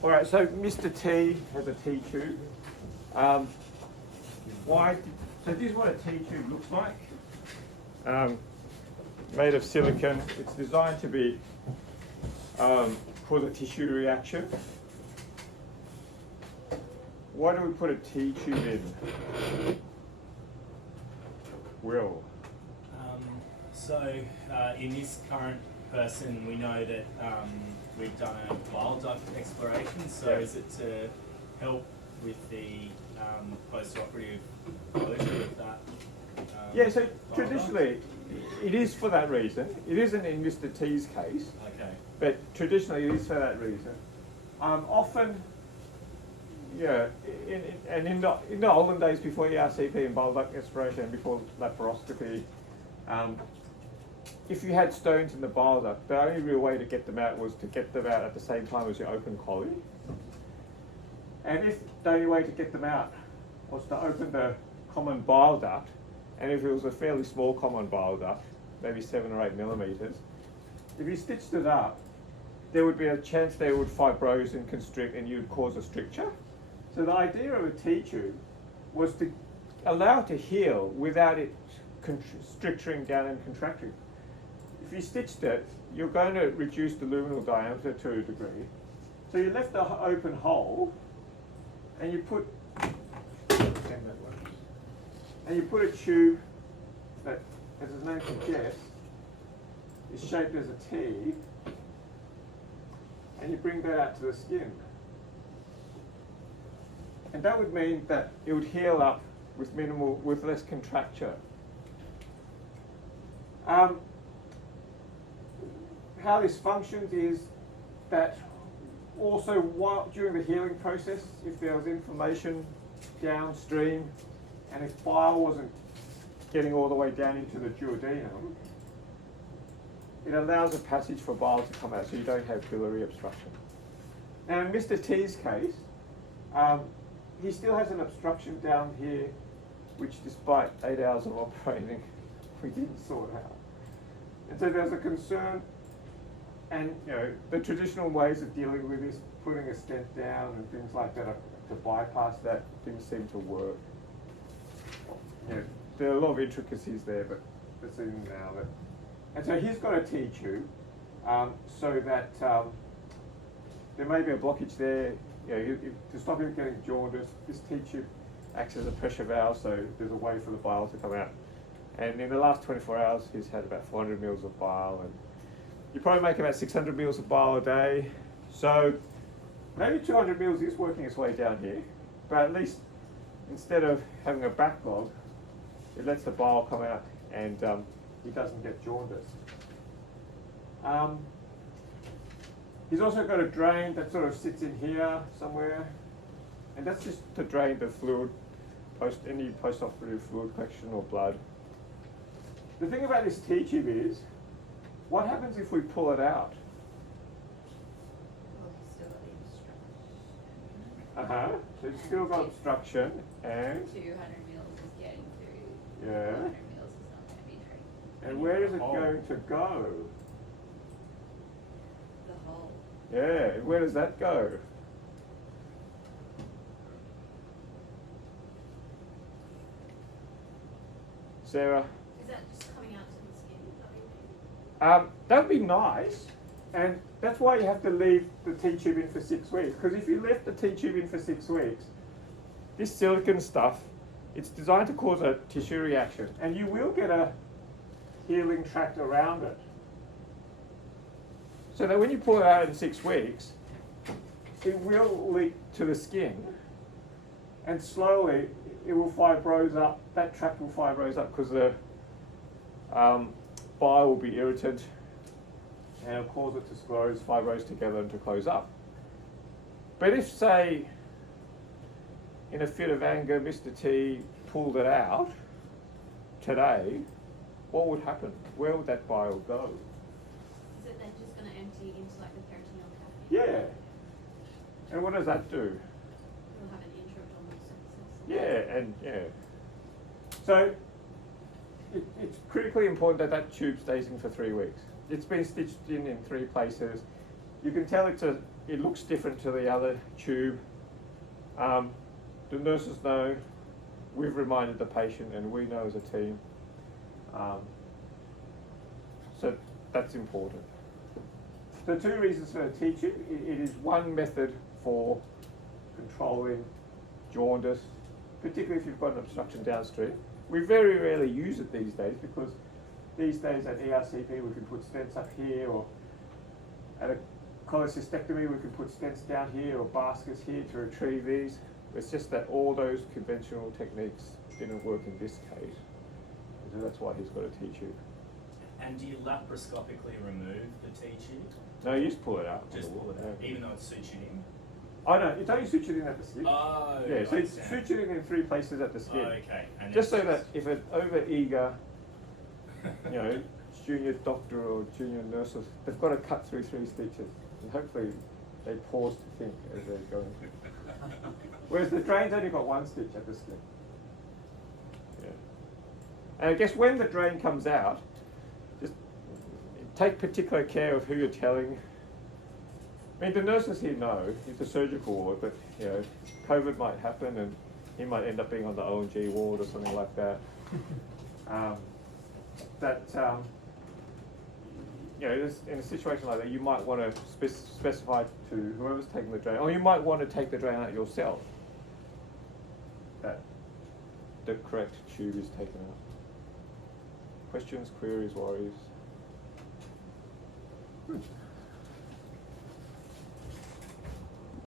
All right, so Mr. T has a T tube. So this is what a T tube looks like. Made of silicon. It's designed to be cause a tissue reaction. Why do we put a T tube in? Will? In this current person, we know that we've done a bile duct exploration. So Yeah. is it to help with the post-operative closure of that? Yeah, so bile duct? traditionally, it is for that reason. It isn't in Mr. T's case, Okay. but traditionally it is for that reason. Often, yeah, in the olden days before ERCP and bile duct aspiration and before laparoscopy, if you had stones in the bile duct, the only real way to get them out was to get them out at the same time as your open collie. And if the only way to get them out was to open the common bile duct, and if it was a fairly small common bile duct, maybe 7 or 8 millimeters, if you stitched it up, there would be a chance they would fibrose and constrict and you'd cause a stricture. So the idea of a T-tube was to allow it to heal without it stricturing down and contracting. If you stitched it, you're going to reduce the luminal diameter to a degree. So you left the open hole and you put a tube that, as its name suggests, is shaped as a T, and you bring that out to the skin. And that would mean that it would heal up with less contracture. How this functions is that also during the healing process, if there was inflammation downstream, and if bile wasn't getting all the way down into the duodenum, it allows a passage for bile to come out so you don't have biliary obstruction. Now in Mr. T's case, he still has an obstruction down here, which despite 8 hours of operating, we didn't sort out. And so there's a concern, and the traditional ways of dealing with this, putting a stent down and things like that to bypass that, didn't seem to work. There are a lot of intricacies there, but let's see them now. And so he's got a T-tube, so that there may be a blockage there. To stop him getting jaundice, this T-tube acts as a pressure valve, so there's a way for the bile to come out. And in the last 24 hours, he's had about 400 mils of bile, and you probably make about 600 mils of bile a day. So maybe 200 mils is working its way down here, but at least instead of having a backlog, it lets the bile come out, and he doesn't get jaundice. He's also got a drain that sort of sits in here somewhere, and that's just to drain the fluid, any post-operative fluid collection or blood. The thing about this T-tube is, what happens if we pull it out? Well, he's still got the obstruction. So it's still got obstruction, and 200 mils is getting through. yeah. 200 mils is not going to be through. And where is it going to go? The hole. Yeah, where does that go? Sarah? Is that just coming out to the skin? That'd be nice, and that's why you have to leave the T-tube in for 6 weeks, because if you left the T-tube in for 6 weeks, this silicon stuff, it's designed to cause a tissue reaction, and you will get a healing tract around it. So that when you pull it out in 6 weeks, it will leak to the skin, and slowly it will fibrose up, that tract will fibrose up because the bile will be irritant, and it'll cause it to sclerose, fibrose together and to close up. But if, say, in a fit of anger, Mr. T pulled it out today, what would happen? Where would that bile go? Is it then just going to empty into like the peritoneal cavity? Yeah. And what does that do? It'll have an intra-abdominal sepsis. Yeah, and yeah. So it's critically important that that tube stays in for 3 weeks. It's been stitched in 3 places. You can tell it's a it looks different to the other tube. The nurses know, we've reminded the patient, and we know as a team. So that's important. The two reasons for teaching, it is one method for controlling jaundice, particularly if you've got an obstruction downstream. We very rarely use it these days because these days at ERCP we can put stents up here, or at a cholecystectomy we can put stents down here or baskets here to retrieve these. It's just that all those conventional techniques didn't work in this case. So that's why he's got a T-tube. And do you laparoscopically remove the T-tube? No, you just pull it out. Just pull it out, Yeah. even though it's sutured in? Oh no, it's only sutured in at the skin. Oh, yeah, so I it's understand. sutured in 3 places at the skin. Oh, okay. And Just so then that if an over-eager, junior doctor or junior nurse, they've got to cut through 3 stitches. And hopefully they pause to think as they're going. Whereas the drain's only got 1 stitch at the skin. Yeah. And I guess when the drain comes out, just take particular care of who you're telling. I mean, the nurses here know it's a surgical ward, but COVID might happen and he might end up being on the O&G ward or something like that. In a situation like that, you might want to specify to whoever's taking the drain, or you might want to take the drain out yourself, that the correct tube is taken out. Questions, queries, worries? Good.